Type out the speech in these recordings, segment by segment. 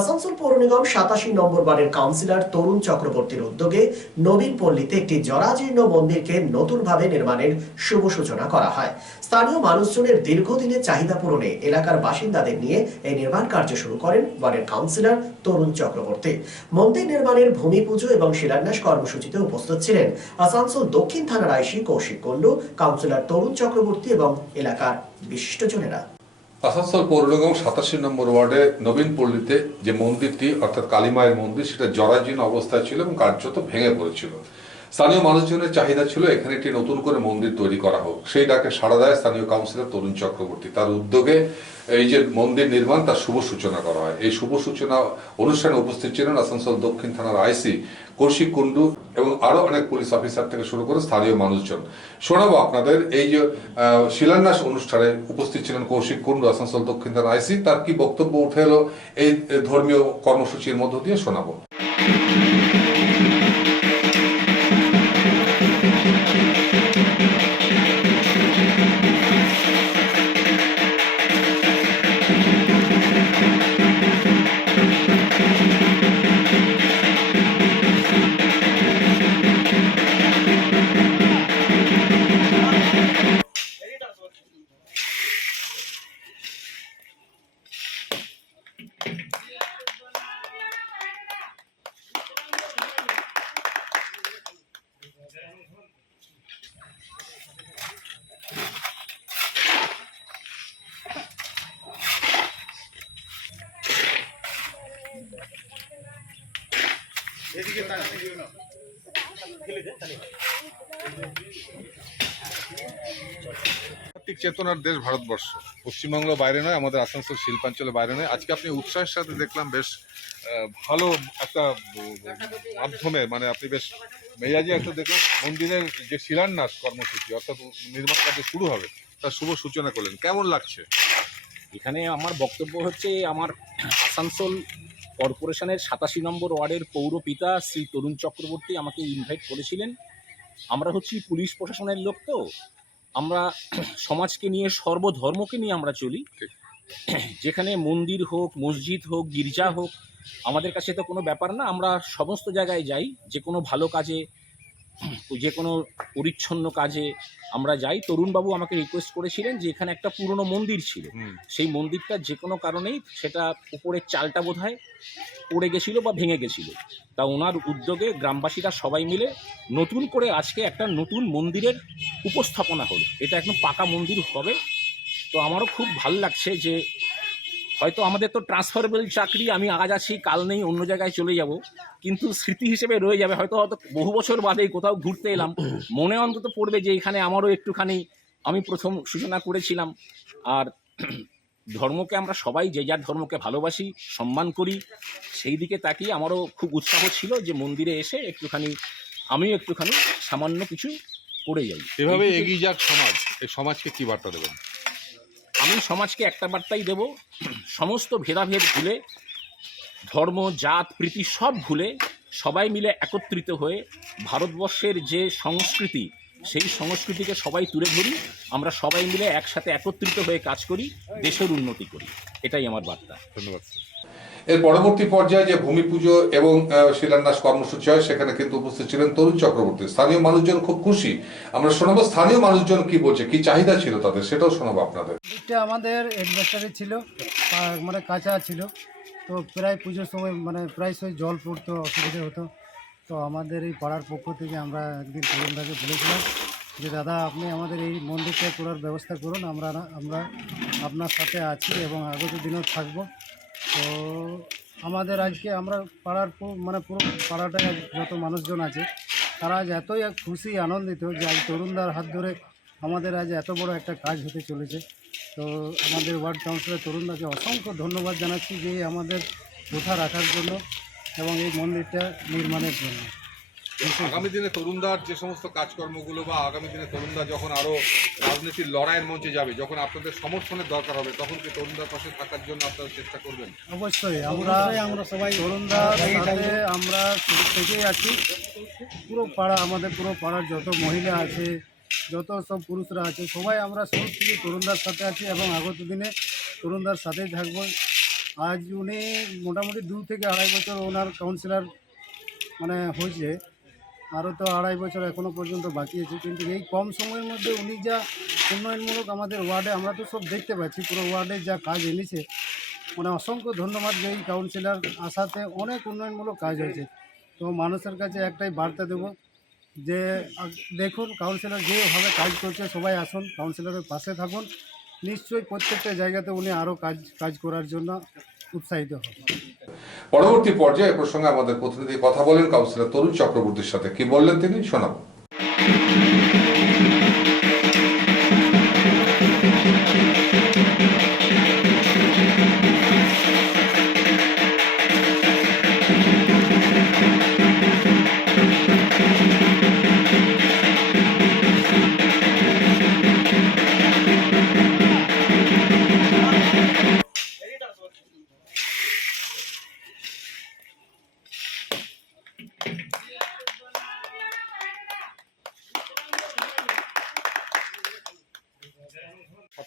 আসানসোল পৌর নিগম সাতাশি নম্বর ওয়ার্ডের কাউন্সিলর তরুণ চক্রবর্তীর উদ্যোগে নবীন পল্লীতে একটি জরাজীর্ণ মন্দিরকে নতুনভাবে নির্মাণের শুভ সূচনা করা হয়। স্থানীয় মানুষজনের দীর্ঘদিনের চাহিদা পূরণে এলাকার বাসিন্দাদের নিয়ে এই নির্মাণ কার্য শুরু করেন ওয়ার্ডের কাউন্সিলর তরুণ চক্রবর্তী। মন্দির নির্মাণের ভূমি পুজো এবং শিলান্যাস কর্মসূচিতে উপস্থিত ছিলেন আসানসোল দক্ষিণ থানার আইসি কৌশিক কুণ্ডু, কাউন্সিলর তরুণ চক্রবর্তী এবং এলাকার বিশিষ্টজনেরা। আসানসোল পৌর নিগম সাতাশি নম্বর ওয়ার্ডে নবীন পল্লীতে যে মন্দিরটি, অর্থাৎ কালী মায়ের মন্দির, সেটা জরাজীর্ণ অবস্থায় ছিল এবং কার্যত ভেঙে পড়েছিল। স্থানীয় মানুষজনের চাহিদা ছিল এখানে একটি নতুন করে মন্দির তৈরি করা হোক। সেই ডাকে সাড়া দেয় স্থানীয় কাউন্সিলর তরুণ চক্রবর্তী। তার উদ্যোগে এই যে মন্দির নির্মাণ, তার শুভ সূচনা করা হয়। এই শুভ সূচনা অনুষ্ঠানে উপস্থিত ছিলেন আসানসোল দক্ষিণ থানার আইসি কৌশিক কুন্ডু এবং আরও অনেক পুলিশ অফিসার থেকে শুরু করে স্থানীয় মানুষজন। শোনাবো আপনাদের, এই যে শিলান্যাস অনুষ্ঠানে উপস্থিত ছিলেন কৌশিক কুণ্ডু, আসানসোল দক্ষিণ থানার আইসি। তার কি বক্তব্য উঠে এলো এই ধর্মীয় কর্মসূচির মধ্য দিয়ে শোনাবো। আধ্যাত্মিক চেতনার দেশ ভারতবর্ষ। পশ্চিমবঙ্গ বাইরে নয় আমাদের আসানসোল শিল্পাঞ্চলে বাইরে নয়। আজকে আপনি উৎসাহের সাথে দেখলাম বেশ ভালো একটা মাধ্যমে মানে আপনি বেশ মেজাজি একটা দেখলাম মন্দিরের যে শিলান্যাস কর্মসূচি অর্থাৎ নির্মাণ কার্য শুরু হবে তার শুভ সূচনা করলেন। কেমন লাগছে? এখানে আমার বক্তব্য হচ্ছে আমার আসানসোল কর্পোরেশনের সাতাশি নম্বর ওয়ার্ডের পৌরপিতা শ্রী তরুণ চক্রবর্তী আমাকে ইনভাইট করেছিলেন। আমরা হচ্ছি পুলিশ প্রশাসনের লোক তো। আমরা সমাজকে নিয়ে সর্বধর্মকে নিয়ে আমরা চলি। যেখানে মন্দির হোক মসজিদ হোক গির্জা হোক আমাদের কাছে তো কোনো ব্যাপার না। আমরা সমস্ত জায়গায় যাই যে কোনো ভালো কাজে যে কোনো পরিচ্ছন্ন কাজে আমরা যাই। তরুণবাবু আমাকে রিকোয়েস্ট করেছিলেন যে এখানে একটা পুরনো মন্দির ছিল। সেই মন্দিরটা যে কোনো কারণেই সেটা উপরের চালটা বোধ হয় পড়ে গেছিল বা ভেঙে গেছিল। তা ওনার উদ্যোগে গ্রামবাসীরা সবাই মিলে নতুন করে আজকে একটা নতুন মন্দিরের উপস্থাপনা হলো। এটা একদম পাকা মন্দির হবে। তো আমারও খুব ভালো লাগছে যে হয়তো আমাদের তো ট্রান্সফারেবল চাকরি আমি আজ আছি কাল নেই অন্য জায়গায় চলে যাব। কিন্তু স্মৃতি হিসেবে রয়ে যাবে। হয়তো হয়তো বহু বছর বাদে কোথাও ঘুরতে এলাম। মনে অন্তত পড়বে যে এখানে আমারও একটুখানি আমি প্রথম সূচনা করেছিলাম। আর ধর্মকে আমরা সবাই যে যার ধর্মকে ভালোবাসি সম্মান করি সেই দিকে তাকিয়ে আমারও খুব উৎসাহ ছিল যে মন্দিরে এসে একটুখানি আমিও একটুখানি সামান্য কিছু করে যাই। এভাবে এগিয়ে যাক সমাজ। এই সমাজকে কি বার্তা দেবেন? আমি সমাজকে একটা বার্তাই দেব সমস্ত ভেদাভেদ ভুলে, ধর্ম, জাত, প্রীতি সব ভুলে সবাই মিলে একত্রিত হয়ে ভারতবর্ষের যে সংস্কৃতি, সেই সংস্কৃতিকে সবাই তুলে ধরি, আমরা সবাই মিলে একসাথে একত্রিত হয়ে কাজ করি, দেশের উন্নতি করি। এটাই আমার বার্তা। ধন্যবাদ এর পরবর্তী পর্যায়ে যে ভূমি পুজো এবং শিলান্যাস কর্মসূচি হয়, সেখানে কিন্তু উপস্থিত ছিলেন তরুণ চক্রবর্তী। স্থানীয় মানুষজন খুব খুশি। আমরা শোনাবো স্থানীয় মানুষজন কি বলছে, কি চাহিদা ছিল তাদের, সেটাও শোনাবো আপনাদের। এটা আমাদের অ্যাডভেস্টারে ছিল মানে কাঁচা ছিল। তো প্রায় পুজোর সময় মানে প্রায় সময় জল পড়তো, অসুবিধা হতো। তো আমাদের এই পাড়ার পক্ষ থেকে আমরা একদিন তরুণদাকে বলেছিলাম যে, দাদা, আপনি আমাদের এই মন্দিরটা করার ব্যবস্থা করুন। আমরা আমরা আপনার সাথে আছি এবং আগত দিনও থাকব। তো আমাদের আজকে আমরা পাড়ার মানে পুরো পাড়াটায় যত মানুষজন আছে, তারা আজ এতই এক খুশি, আনন্দিত যে আজ তরুণদার হাত ধরে আমাদের আজ এত বড় একটা কাজ হতে চলেছে। তো আমাদের ওয়ার্ড কাউন্সিলর তরুণদাকে অসংখ্য ধন্যবাদ জানাচ্ছি যে আমাদের কোথা রাখার জন্য এবং এই মন্দিরটা নির্মাণের জন্য। আগামী দিনে তরুণদার যে সমস্ত কাজকর্মগুলো বা আগামী দিনে তরুণদা যখন আরও রাজনীতির লড়াইয়ের মঞ্চে যাবে যখন আপনাদের সমর্থনের দরকার হবে তখন কি তরুণদার পাশে থাকার জন্য আপনারা চেষ্টা করবেন? অবশ্যই আমরা আমরা সবাই তরুণদার সাথে আমরা শুরু থেকেই আছি। পুরো পাড়া আমাদের পুরো পাড়ার যত মহিলা আছে যত সব পুরুষরা আছে সবাই আমরা শুরু থেকে তরুণদার সাথে আছি এবং আগত দিনে তরুণদার সাথেই থাকব। আজ উনি মোটামুটি দু থেকে আড়াই বছর ওনার কাউন্সিলর মানে হয়েছে। আরও তো আড়াই বছর এখনও পর্যন্ত বাকি আছে। কিন্তু এই কম সময়ের মধ্যে উনি যা উন্নয়নমূলক আমাদের ওয়ার্ডে আমরা তো সব দেখতে পাচ্ছি, পুরো ওয়ার্ডে যা কাজ এনেছে। মানে অসংখ্য ধন্যবাদ যে এই কাউন্সিলর আসাতে অনেক উন্নয়নমূলক কাজ হয়েছে। তো মানুষের কাছে একটাই বার্তা দেব যে দেখুন কাউন্সিলর যেভাবে কাজ করছে, সবাই আসুন কাউন্সিলরের পাশে থাকুন। নিশ্চয়ই প্রত্যেকটা জায়গাতে উনি আরও কাজ কাজ করার জন্য উৎসাহিত হবেন। পরবর্তী পর্যায়ে এ প্রসঙ্গে আমাদের প্রতিনিধি কথা বলেন কাউন্সিলর তরুণ চক্রবর্তীর সাথে। কি বললেন তিনি? শোনাবো।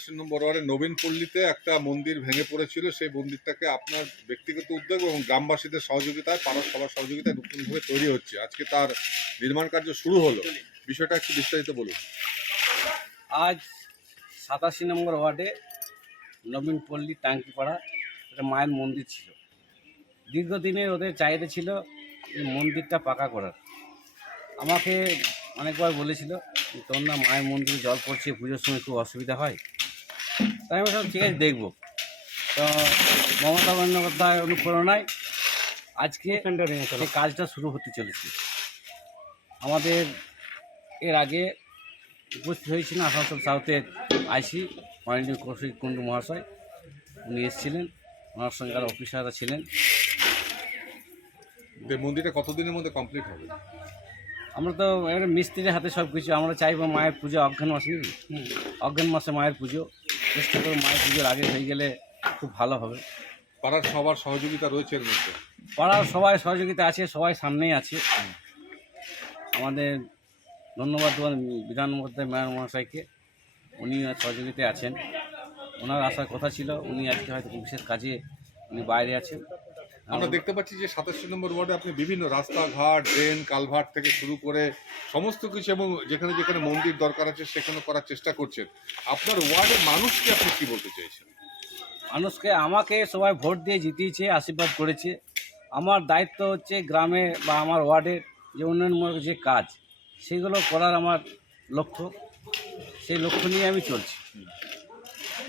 সাতাশি নম্বর ওয়ার্ডে নবীন পল্লীতে একটা মন্দির ভেঙে পড়েছিল। সেই মন্দিরটাকে আপনার ব্যক্তিগত উদ্যোগ এবং গ্রামবাসীদের সহযোগিতায়, পাড়ার সবার সহযোগিতায় নতুনভাবে তৈরি হচ্ছে। আজকে তার নির্মাণ কার্য শুরু হলো। বিষয়টা একটু বিস্তারিত বলুন। আজ সাতাশি নম্বর ওয়ার্ডে নবীন পল্লী টাঙ্কিপাড়া একটা মায়ের মন্দির ছিল। দীর্ঘদিনের ওদের চাহিদা ছিল এই মন্দিরটা পাকা করার। আমাকে অনেকবার বলেছিল না মায়ের মন্দিরে জল পড়ছে, পুজোর সময় খুব অসুবিধা হয়। তাই আমি সব ঠিক আছে দেখব। তো মমতা বন্দ্যোপাধ্যায় অনুপ্রেরণায় আজকে সেই কাজটা শুরু হতে চলেছে। আমাদের এর আগে উপস্থিত হয়েছিলেন আসানসোল সাউথের আইসি মাননীয় কৌশিক কুণ্ডু মহাশয়। উনি এসেছিলেন ওনার সঙ্গে আর অফিসাররা ছিলেন। যে মন্দিরটা কতদিনের মধ্যে কমপ্লিট হবে? আমরা তো একটা মিস্ত্রির হাতে সব কিছু আমরা চাইব মায়ের পুজো অজ্ঞান মাসে নাকি? অজ্ঞান মাসে মায়ের পুজো। চেষ্টা করে মায়ের পুজোর আগে হয়ে গেলে খুব ভালো হবে। পাড়ার সবার সহযোগিতা রয়েছে এর মধ্যে? পাড়ার সবাই সহযোগিতা আছে সবাই সামনেই আছে। আমাদের ধন্যবাদ দেওয়ার বিধান মধ্যে মেয়র মহাশয়কে। উনি সহযোগিতায় আছেন। ওনার আসার কথা ছিল উনি আজকে হয়তো বিশেষ কাজে উনি বাইরে আছেন। আমরা দেখতে পাচ্ছি যে সাতাশি নম্বর ওয়ার্ডে আপনি বিভিন্ন রাস্তাঘাট ড্রেন কালভার্ট থেকে শুরু করে সমস্ত কিছু এবং যেখানে যেখানে মন্দির দরকার আছে সেখানে করার চেষ্টা করছেন। আপনার ওয়ার্ডের মানুষকে আপনি কি বলতে চাইছেন? মানুষকে আমাকে সবাই ভোট দিয়ে জিতিয়েছে আশীর্বাদ করেছে। আমার দায়িত্ব হচ্ছে গ্রামে বা আমার ওয়ার্ডের যে উন্নয়নমূলক যে কাজ সেগুলো করার আমার লক্ষ্য। সেই লক্ষ্য নিয়ে আমি চলছি।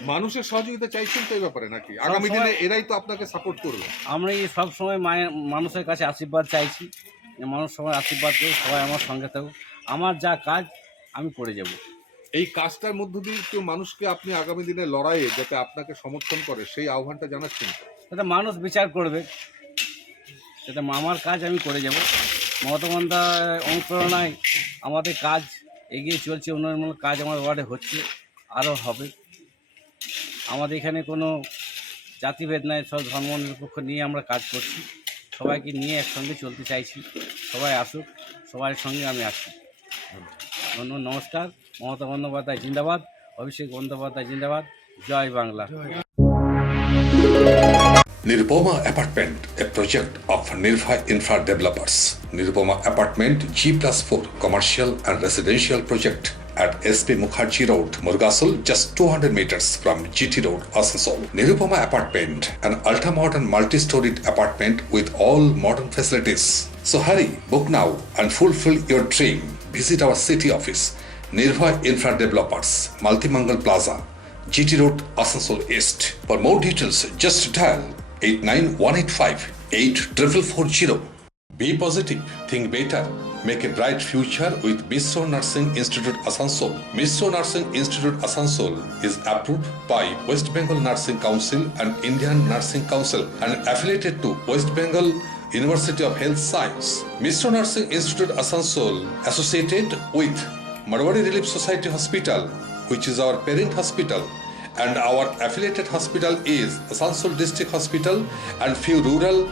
মানুষের সহযোগিতা চাইছেন তো এই ব্যাপারে নাকি? আগামী দিনে এরাই তো আপনাকে সাপোর্ট করবে। আমরা এই সবসময় মায়ের মানুষের কাছে আশীর্বাদ চাইছি। যে মানুষ সবাই আশীর্বাদ করুক সবাই আমার সঙ্গে থাকুক। আমার যা কাজ আমি করে যাব। এই কাজটার মধ্য দিয়ে কেউ মানুষকে আপনি আগামী দিনে লড়াইয়ে যাতে আপনাকে সমর্থন করে সেই আহ্বানটা জানাচ্ছেন? সেটা মানুষ বিচার করবে। সেটা আমার কাজ আমি করে যাব। মমতা বন্দ্যোপাধ্যায় অনুপ্রেরণায় আমাদের কাজ এগিয়ে চলছে উন্নয়নমূলক কাজ আমার ওয়ার্ডে হচ্ছে আরও হবে। আমাদের এখানে কোনো জাতিভেদ নাই সব ধর্ম নিরপেক্ষ নিয়ে আমরা কাজ করছি। সবাইকে নিয়ে একসঙ্গে চলতে চাইছি। সবাই আসুক সবার সঙ্গে আমি আসি। ধন্যবাদ নমস্কার। মমতা বন্দ্যোপাধ্যায় জিন্দাবাদ অভিষেক বন্দ্যোপাধ্যায় জিন্দাবাদ। জয় Bangla. Nirupoma Apartment, a project of Nirva Infra Developers. Nirupoma Apartment G plus 4 commercial and residential project at SP Mukherjee Road, Murgasol, just 200 meters from GT Road, Asansol. Nirupoma Apartment, an ultra-modern multi-storied apartment with all modern facilities. So hurry, book now and fulfill your dream. Visit our city office, Nirva Infra Developers, Multimangal Plaza, GT Road, Asansol East. For more details, just dial 89185 8440. Be positive, think better, make a bright future with Misro Nursing Institute Asansol. Misro Nursing Institute Asansol is approved by West Bengal Nursing Council and Indian Nursing Council and affiliated to West Bengal University of Health Science. Misro Nursing Institute Asansol associated with Marwari Relief Society Hospital, which is our parent hospital and our affiliated hospital is Asansol District Hospital and few rural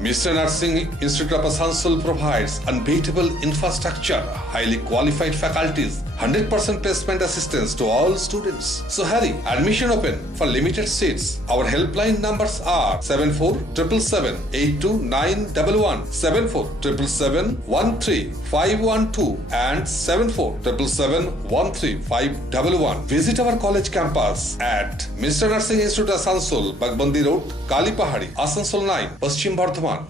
Mr. Nursing Institute of Asansol provides unbeatable infrastructure, highly qualified faculties, 100% placement assistance to all students. So hurry, admission open for limited seats. Our helpline numbers are 7477782911, 7477713512 and 7477135111. Visit our college campus at Mr. Nursing Institute Asansol, Bagbandi Road, Kalipahari, Asansol 9, Paschim Bardhaman.